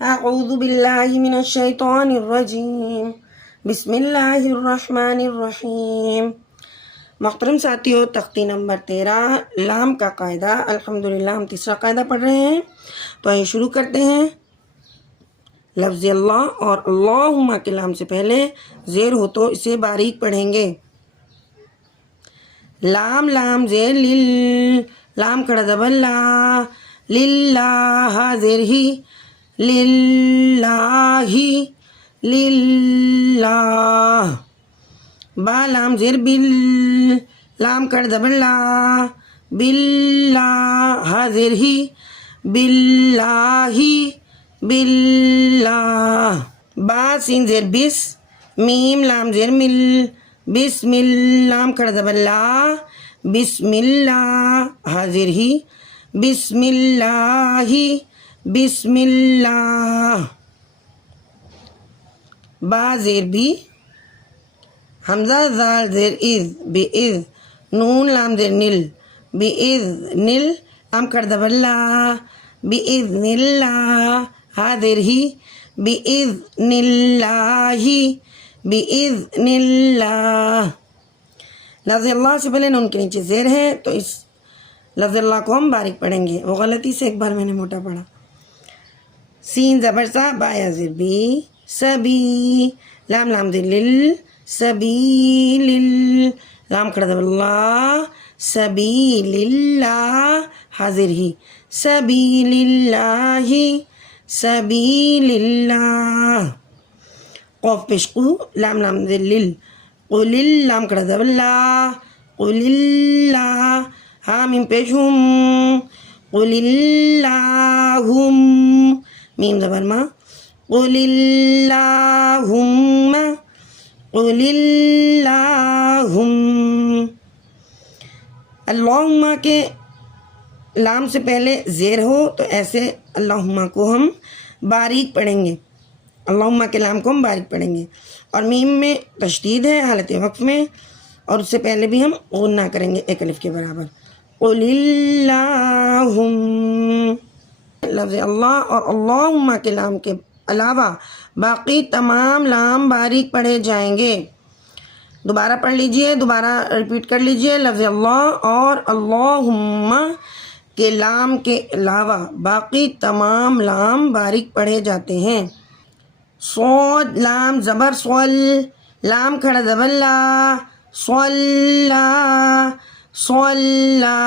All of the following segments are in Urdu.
اعوذ باللہ من الشیطان الرجیم بسم اللہ الرحمن الرحیم۔ محترم ساتھیو، تختی نمبر 13 لام کا قاعدہ۔ الحمدللہ ہم تیسرا قاعدہ پڑھ رہے ہیں، تو آئیے شروع کرتے ہیں۔ لفظ اللہ اور اللہم کے لام سے پہلے زیر ہو تو اسے باریک پڑھیں گے۔ لام لام زیر لل، لام کھڑا زبر لا، للہ زیر ہی، للہ للہ۔ با لام زیر بل، لام کھڑا زبر لا، باللہ زیر ہی، باللہ باللہ۔ با سین زیر بس، میم لام زیر مل، بسم لام کھڑا زبر لا، بسم اللہ حاضر ہی، بسم اللہ بسم اللہ۔ با زیر بی، حمزہ زال زیر از، بی از، نون لام زیر نل، بی از نل، لام کھڑا زبر لا، بی از نلہ حاضر ہی، بی از نلہ بی از نلہ۔ لفظ اللہ سے پہلے نون کے نیچے زیر ہے، تو اس لفظ اللہ کو ہم باریک پڑھیں گے۔ وہ غلطی سے ایک بار میں نے موٹا پڑھا۔ سین زبر سا، با یا زیر بی، سبی، لام لام زیر لل، سبیل، لام کھڑا زبر اللہ، سبیل اللہ حاضر ہی، سبیل اللہ سبیل اللہ۔ قوف پیش قو، لام لام زیر لل، قل، لام کھڑا زبر لا، قل اللہ، ہاں میم پیش ہم، قل اللہم، میم زبر ما، قل اللہم، قل اللہم۔ اللہم کے لام سے پہلے زیر ہو تو ایسے اللہم کو ہم باریک پڑھیں گے، اللہم کے لام کو ہم باریک پڑھیں گے۔ اور میم میں تشدید ہے حالت وقف میں، اور اس سے پہلے بھی ہم غنہ کریں گے ایک الف کے برابر۔ قل اللہم۔ لفظ اللہ اور اللہم کے لام کے علاوہ باقی تمام لام باریک پڑھے جائیں گے۔ دوبارہ پڑھ لیجئے، دوبارہ ریپیٹ کر لیجئے۔ لفظ اللہ اور اللہم کے لام کے علاوہ باقی تمام لام باریک پڑھے جاتے ہیں۔ صاد لام زبر صل، لام کھڑا زبر لا، صلا صلا۔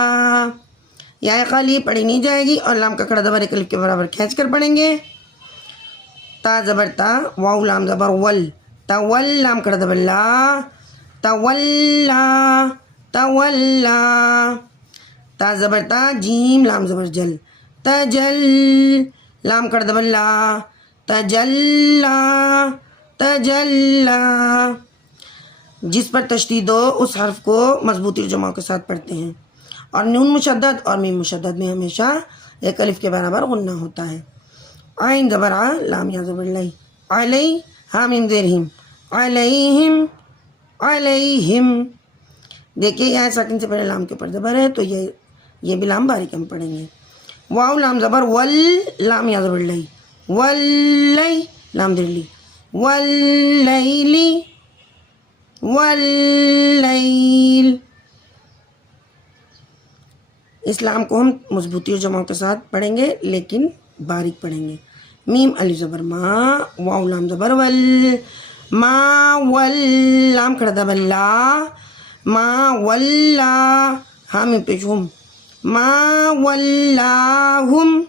یا خالی پڑھی نہیں جائے گی اور لام کا کھڑا زبر ایک الف کے برابر کھینچ کر پڑھیں گے۔ تا زبر تا، واو لام زبر ول، تول، لام کھڑا زبر لا، تولا تولا۔ تا زبر تا، جیم لام زبر جل، تجل، لام کھڑا زبر لا، تجلا تجلا۔ جس پر تشدید ہو اس حرف کو مضبوطی جمع کے ساتھ پڑھتے ہیں، اور نون مشدد اور میم مشدد میں ہمیشہ ایک الف کے برابر غنہ ہوتا ہے۔ عین زبر آ، لام یا زبر لئی، علی، ہاں میم زیر ہم، علیہم علیہم۔ دیکھیے یہاں ساکن سے پہلے لام کے اوپر زبر ہے، تو یہ بھی لام باریک ہم پڑھیں گے۔ واو لام زبر ول، لام یا زبر لئی، واللی، لام زیر لی، واللیلی واللیل۔ اس لام کو ہم مضبوطی اور جمع کے ساتھ پڑھیں گے لیکن باریک پڑھیں گے۔ میم الف زبر ما، واو لام زبر ول، ما ول، لام کھڑا زبر لا، ما ولا، ہاں میم پیش ہم، ما ولاہم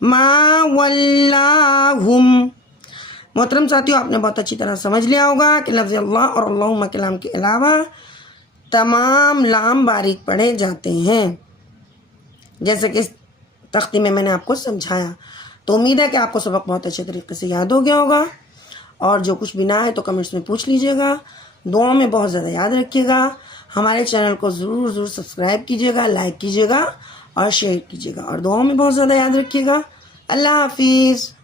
ما ولاہم۔ محترم ساتھیوں، آپ نے بہت اچھی طرح سمجھ لیا ہوگا کہ لفظ اللہ اور اللہم کے لام کے علاوہ تمام لام باریک پڑھے جاتے ہیں، جیسے کہ اس تختی میں نے آپ کو سمجھایا۔ تو امید ہے کہ آپ کو سبق بہت اچھے طریقے سے یاد ہو گیا ہوگا، اور جو کچھ بھی نہ ہے تو کمنٹس میں پوچھ لیجیے گا۔ دعاؤں میں بہت زیادہ یاد رکھیے گا۔ ہمارے چینل کو ضرور سبسکرائب کیجیے گا، لائک کیجیے گا اور شیئر کیجیے گا، اور دعاؤں میں بہت زیادہ یاد رکھیے گا۔ اللہ حافظ۔